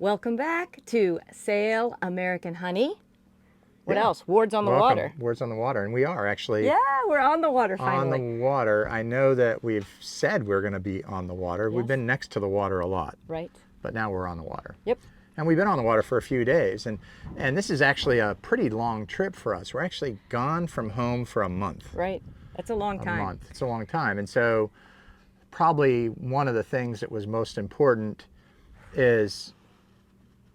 Welcome back to Sail American Honey. What Yeah. else? Wards on the Welcome. water. Wards on the water. And we are actually Yeah, we're on the water finally. on the water. I know that we've said we're going to be on the water. Yes. We've been next to the water a lot. Right. But now we're on the water. Yep. And we've been on the water for a few days. And this is actually a pretty long trip for us. We're actually gone from home for a month. Right. That's a long time. A month. It's a long time. And so probably one of the things that was most important is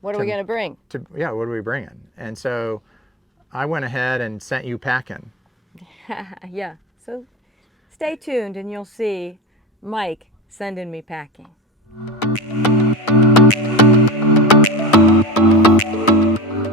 What are we going to bring? what are we bringing? And so I went ahead and sent you packing. Yeah. So stay tuned and you'll see Mike sending me packing.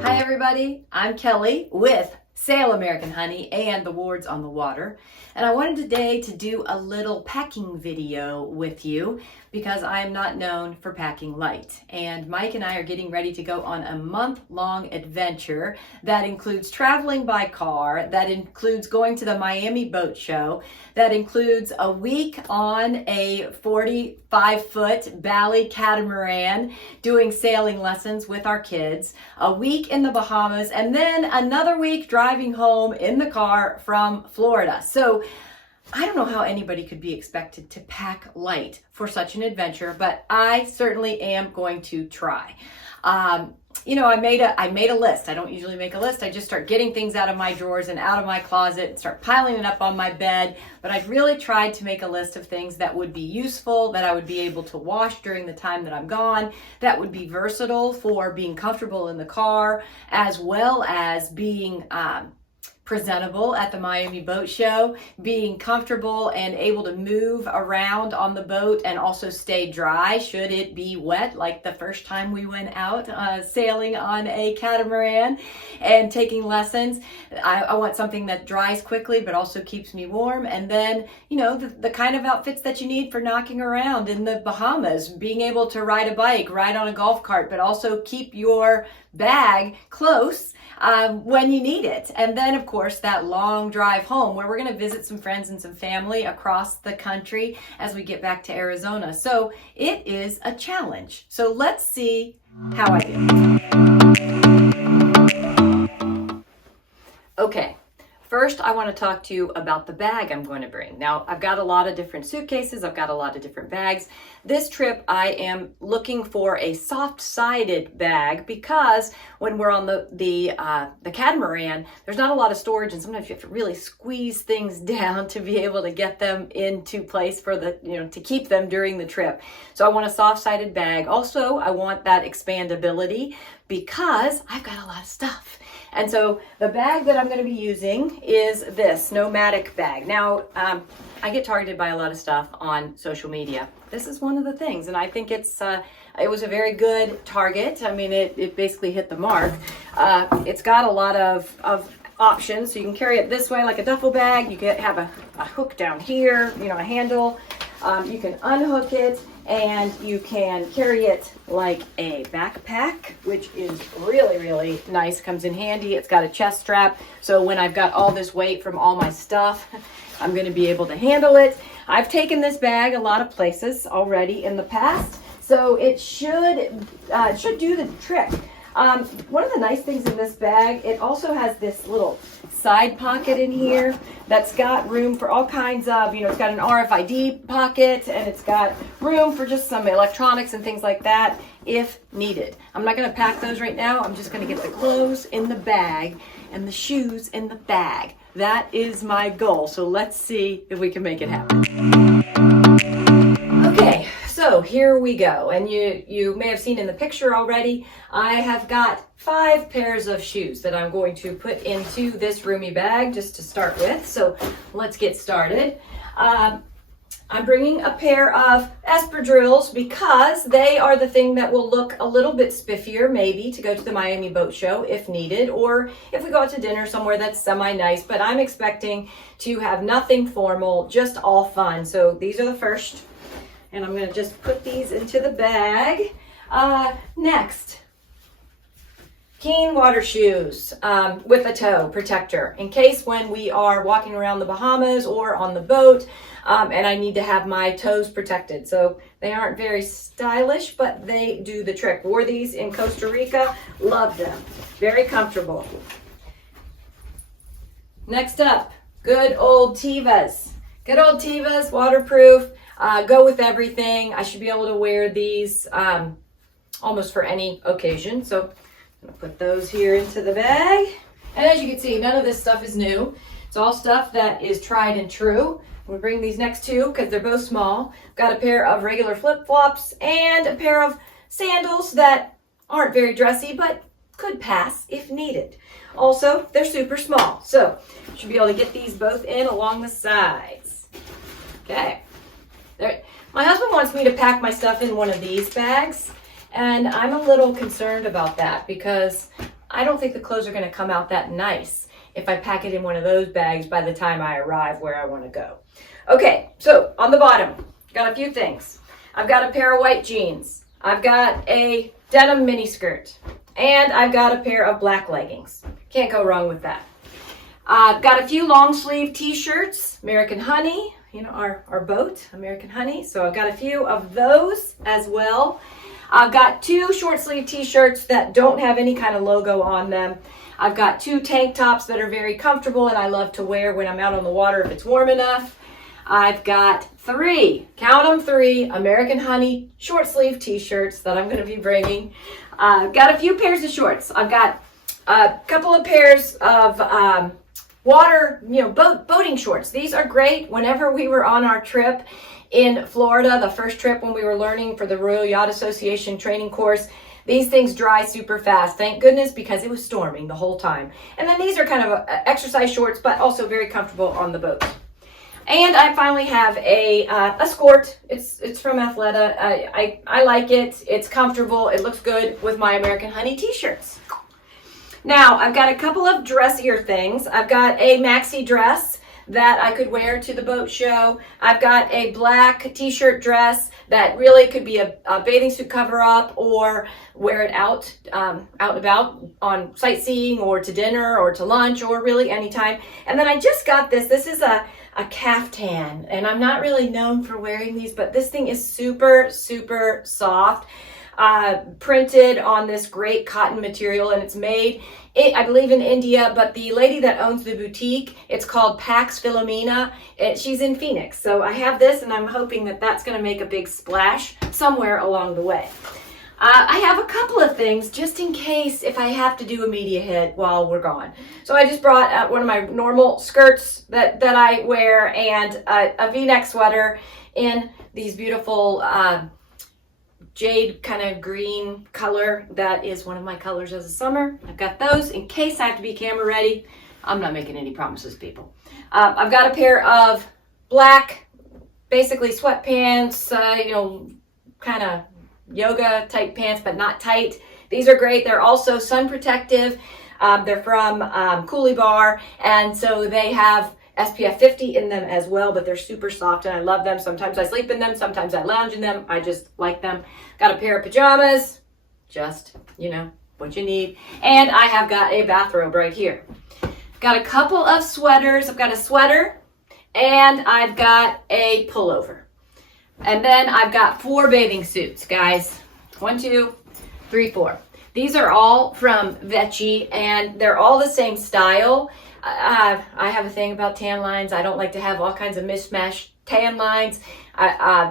Hi everybody, I'm Kelly with Sail American Honey and the Wards on the Water. And I wanted today to do a little packing video with you because I am not known for packing light. And Mike and I are getting ready to go on a month-long adventure that includes traveling by car, that includes going to the Miami Boat Show, that includes a week on a 45-foot Bally catamaran doing sailing lessons with our kids, a week in the Bahamas, and then another week driving home in the car from Florida. So I don't know how anybody could be expected to pack light for such an adventure, but I certainly am going to try. You know, I made a list. I don't usually make a list. I just start getting things out of my drawers and out of my closet and start piling it up on my bed. But I've really tried to make a list of things that would be useful, that I would be able to wash during the time that I'm gone, that would be versatile for being comfortable in the car, as well as being presentable at the Miami Boat Show, being comfortable and able to move around on the boat and also stay dry should it be wet, like the first time we went out sailing on a catamaran and taking lessons. I want something that dries quickly but also keeps me warm. And then, you know, the kind of outfits that you need for knocking around in the Bahamas, being able to ride a bike, ride on a golf cart, but also keep your bag close when you need it. And then, of course, that long drive home where we're going to visit some friends and some family across the country as we get back to Arizona. So it is a challenge. So let's see how I do. Okay. First, I want to talk to you about the bag I'm going to bring. Now, I've got a lot of different suitcases. I've got a lot of different bags. This trip, I am looking for a soft-sided bag because when we're on the catamaran, there's not a lot of storage, and sometimes you have to really squeeze things down to be able to get them into place for the, you know, to keep them during the trip. So I want a soft-sided bag. Also, I want that expandability because I've got a lot of stuff. And so the bag that I'm going to be using is this Nomadic bag. Now, I get targeted by a lot of stuff on social media. This is one of the things, and I think it was a very good target. I mean, it basically hit the mark. It's got a lot of options, so you can carry it this way like a duffel bag. You can have a hook down here, you know, a handle. You can unhook it, and you can carry it like a backpack, which is really, really nice. Comes in handy. It's got a chest strap, so when I've got all this weight from all my stuff, I'm going to be able to handle it. I've taken this bag a lot of places already in the past, so it should do the trick. One of the nice things in this bag, it also has this little side pocket in here that's got room for all kinds of, you know, it's got an RFID pocket, and it's got room for just some electronics and things like that if needed. I'm not going to pack those right now. I'm just going to get the clothes in the bag and the shoes in the bag. That is my goal. So let's see if we can make it happen. Okay. So here we go, and you may have seen in the picture already, I have got 5 pairs of shoes that I'm going to put into this roomy bag just to start with. So let's get started. I'm bringing a pair of espadrilles because they are the thing that will look a little bit spiffier maybe to go to the Miami Boat Show if needed, or if we go out to dinner somewhere that's semi-nice, but I'm expecting to have nothing formal, just all fun. So these are the first. And I'm going to just put these into the bag. Next, Keen water shoes with a toe protector in case when we are walking around the Bahamas or on the boat and I need to have my toes protected. So they aren't very stylish, but they do the trick. Wore these in Costa Rica, loved them. Very comfortable. Next up, good old Tevas. Good old Tevas, waterproof, go with everything. I should be able to wear these almost for any occasion. So I'm gonna put those here into the bag. And as you can see, none of this stuff is new. It's all stuff that is tried and true. We'll bring these next two because they're both small. Got a pair of regular flip-flops and a pair of sandals that aren't very dressy, but could pass if needed. Also, they're super small, so should be able to get these both in along the sides. Okay. There. My husband wants me to pack my stuff in one of these bags, and I'm a little concerned about that because I don't think the clothes are going to come out that nice if I pack it in one of those bags by the time I arrive where I want to go. Okay, so on the bottom, got a few things. I've got a pair of white jeans. I've got a denim mini skirt. And I've got a pair of black leggings. Can't go wrong with that. Got a few long sleeve t-shirts, American Honey, you know, our boat, American Honey. So I've got a few of those as well. I've got two short sleeve t-shirts that don't have any kind of logo on them. I've got two tank tops that are very comfortable and I love to wear when I'm out on the water if it's warm enough. I've got three, count them, three American Honey short sleeve t-shirts that I'm going to be bringing. Got a few pairs of shorts. I've got a couple of pairs of water, boating shorts. These are great whenever we were on our trip in Florida, the first trip when we were learning for the Royal Yacht Association training course. These things dry super fast, thank goodness, because it was storming the whole time. And then these are kind of exercise shorts, but also very comfortable on the boat. And I finally have a skirt. It's from Athleta. I like it. It's comfortable. It looks good with my American Honey t-shirts. Now, I've got a couple of dressier things. I've got a maxi dress that I could wear to the boat show. I've got a black t-shirt dress that really could be a bathing suit cover-up or wear it out and about on sightseeing or to dinner or to lunch or really anytime. And then I just got this. This is a caftan, and I'm not really known for wearing these, but this thing is super, super soft. Printed on this great cotton material, and it's made, I believe, in India, but the lady that owns the boutique, it's called Pax Philomena. She's in Phoenix, so I have this, and I'm hoping that that's going to make a big splash somewhere along the way. I have a couple of things just in case if I have to do a media hit while we're gone. So I just brought one of my normal skirts that I wear and a V-neck sweater in these beautiful jade kind of green color. That is one of my colors as a summer. I've got those in case I have to be camera ready. I'm not making any promises, people. I've got a pair of black, basically sweatpants, kind of yoga type pants, but not tight. These are great. They're also sun protective. They're from Coolie Bar, and so they have SPF 50 in them as well, but they're super soft and I love them. Sometimes I sleep in them, sometimes I lounge in them. I just like them. Got a pair of pajamas, just, what you need. And I have got a bathrobe right here. Got a couple of sweaters. I've got a sweater and I've got a pullover. And then I've got 4 bathing suits, guys. 1, 2, 3, 4. These are all from Vecchi and they're all the same style. I have a thing about tan lines. I don't like to have all kinds of mismatched tan lines.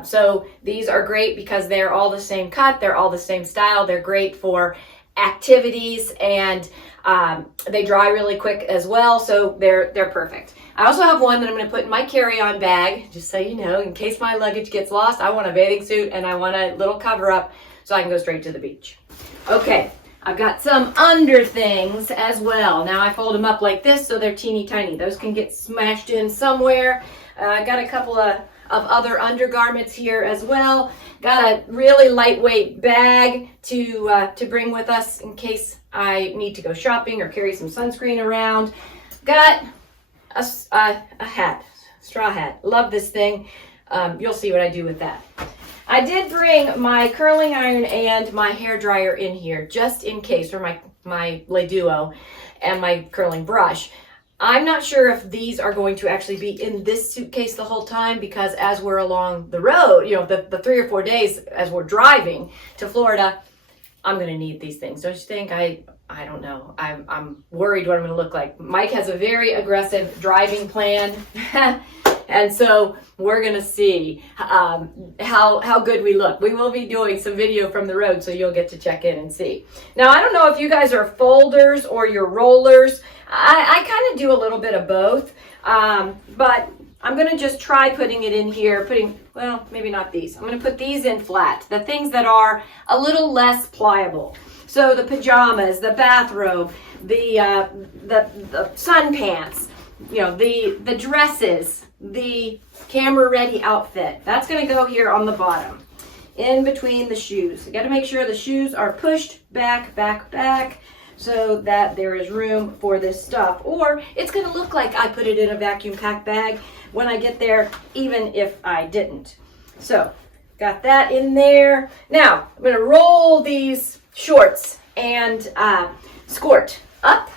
So these are great because they're all the same cut. They're all the same style. They're great for activities and they dry really quick as well. So they're perfect. I also have one that I'm going to put in my carry-on bag, just so you know, in case my luggage gets lost. I want a bathing suit and I want a little cover-up so I can go straight to the beach. Okay. I've got some under things as well. Now I fold them up like this so they're teeny tiny. Those can get smashed in somewhere. I got a couple of other undergarments here as well. Got a really lightweight bag to bring with us in case I need to go shopping or carry some sunscreen around. Got a hat, straw hat. Love this thing. you'll see what I do with that. I did bring my curling iron and my hair dryer in here just in case, or my Lay Duo and my curling brush. I'm not sure if these are going to actually be in this suitcase the whole time, because as we're along the road, you know, the 3 or 4 days as we're driving to Florida, I'm going to need these things. Don't you think? I don't know. I'm worried what I'm going to look like. Mike has a very aggressive driving plan. And so we're going to see how good we look. We will be doing some video from the road, so you'll get to check in and see. Now, I don't know if you guys are folders or you're rollers. I kind of do a little bit of both, but I'm going to just try putting it in here, well, maybe not these. I'm going to put these in flat, the things that are a little less pliable. So the pajamas, the bathrobe, the sun pants, you know, the dresses, the camera ready outfit. That's going to go here on the bottom, in between the shoes. You got to make sure the shoes are pushed back, so that there is room for this stuff. Or it's going to look like I put it in a vacuum packed bag when I get there, even if I didn't. So got that in there. Now I'm going to roll these shorts and skirt up.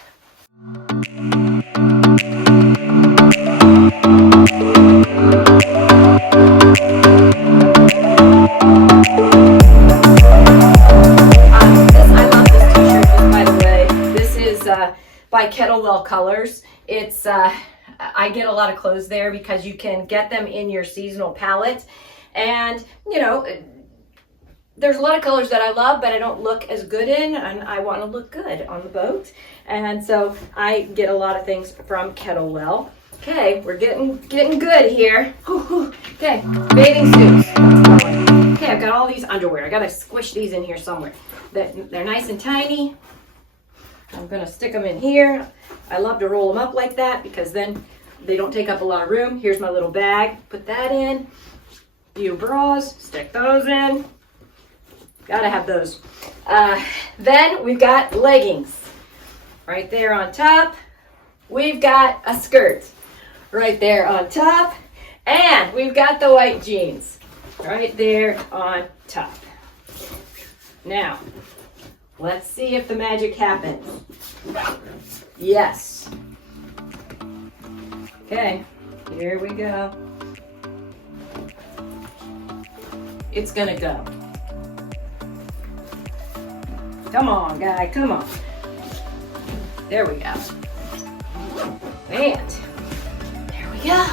By Kettlewell Colors. It's I get a lot of clothes there because you can get them in your seasonal palette, and you know, there's a lot of colors that I love but I don't look as good in, and I want to look good on the boat, and so I get a lot of things from Kettlewell. Okay, we're getting good here. Okay, bathing suits. Okay, I've got all these underwear. I gotta squish these in here somewhere. They're nice and tiny. I'm going to stick them in here. I love to roll them up like that because then they don't take up a lot of room. Here's my little bag. Put that in. Few bras. Stick those in. Gotta have those. Then we've got leggings right there on top. We've got a skirt right there on top. And we've got the white jeans right there on top. Now, let's see if the magic happens. Yes. Okay, here we go. It's gonna go. Come on, guy, come on. There we go. And there we go.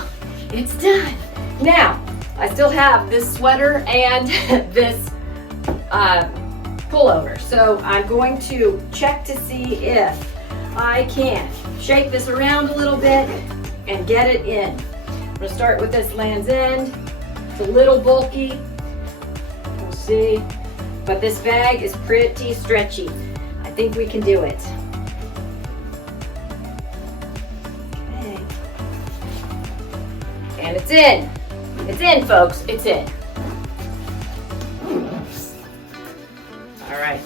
It's done. Now, I still have this sweater and this pullover. So I'm going to check to see if I can shake this around a little bit and get it in. I'm going to start with this Land's End. It's a little bulky. We'll see. But this bag is pretty stretchy. I think we can do it. Okay. And it's in. It's in, folks. It's in. All right,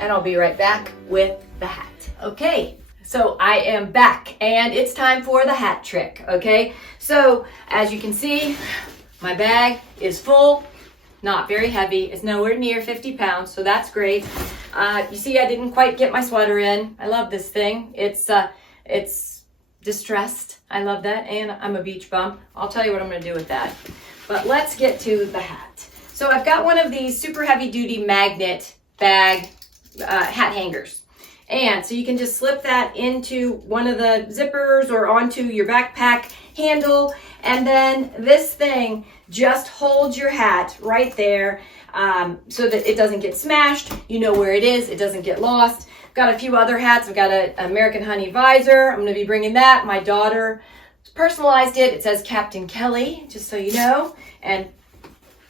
and I'll be right back with the hat. Okay, so I am back and it's time for the hat trick, okay? So as you can see, my bag is full, not very heavy. It's nowhere near 50 pounds, so that's great. You see, I didn't quite get my sweater in. I love this thing. It's distressed. I love that, and I'm a beach bum. I'll tell you what I'm gonna do with that. But let's get to the hat. So I've got one of these super heavy duty magnet bag hat hangers. And so you can just slip that into one of the zippers or onto your backpack handle. And then this thing just holds your hat right there so that it doesn't get smashed. You know where it is. It doesn't get lost. Got a few other hats. I've got an American Honey visor. I'm going to be bringing that. My daughter personalized it. It says Captain Kelly, just so you know. And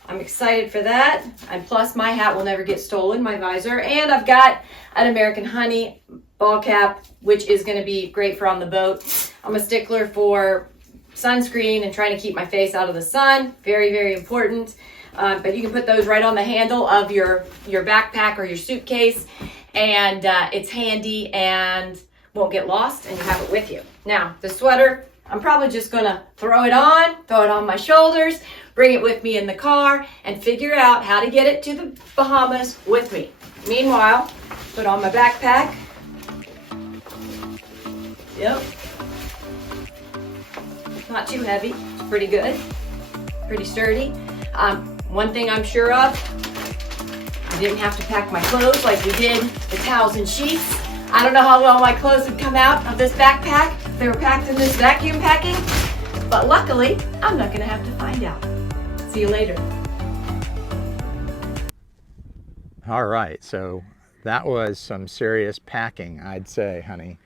I'm excited for that. And plus my hat will never get stolen, my visor. And I've got an American Honey ball cap, which is going to be great for on the boat. I'm a stickler for sunscreen and trying to keep my face out of the sun. Very, very important. But you can put those right on the handle of your backpack or your suitcase. And it's handy and won't get lost, and you have it with you. Now, the sweater, I'm probably just gonna throw it on my shoulders, bring it with me in the car, and figure out how to get it to the Bahamas with me. Meanwhile, put on my backpack. Yep. Not too heavy, it's pretty good, pretty sturdy. One thing I'm sure of, I didn't have to pack my clothes like we did the towels and sheets. I don't know how well my clothes would come out of this backpack if they were packed in this vacuum packing, but luckily, I'm not gonna have to find out. See you later. All right, so that was some serious packing, I'd say, honey.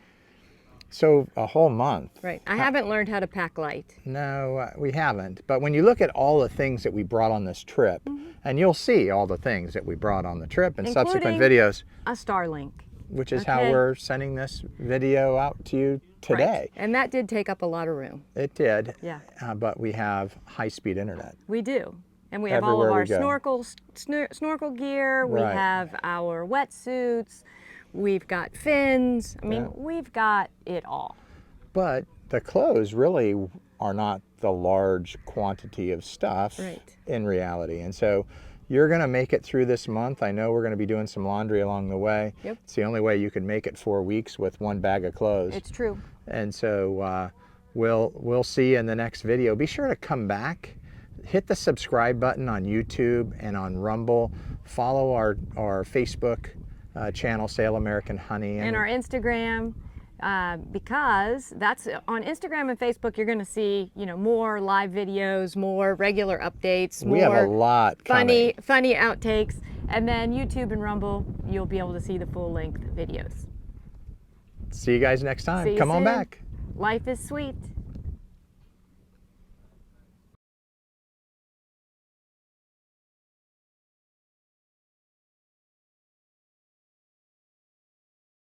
So a whole month. Right. I haven't learned how to pack light. No, we haven't. But when you look at all the things that we brought on this trip, and you'll see all the things that we brought on the trip in subsequent videos. A Starlink. Which is how we're sending this video out to you today. Right. And that did take up a lot of room. It did. Yeah. But we have high-speed internet. We do. And we have all of our snorkel gear. We have our wetsuits. We've got fins. I mean, we've got it all. But the clothes really are not the large quantity of stuff in reality. And so you're going to make it through this month. I know we're going to be doing some laundry along the way. Yep. It's the only way you can make it 4 weeks with one bag of clothes. It's true. And so we'll see you in the next video. Be sure to come back. Hit the subscribe button on YouTube and on Rumble. Follow our Facebook channel, Sail American Honey. And our Instagram, because that's on Instagram and Facebook, you're going to see, you know, more live videos, more regular updates, we have a lot funny outtakes. And then YouTube and Rumble, you'll be able to see the full-length videos. See you guys next time. Come on back. Life is sweet.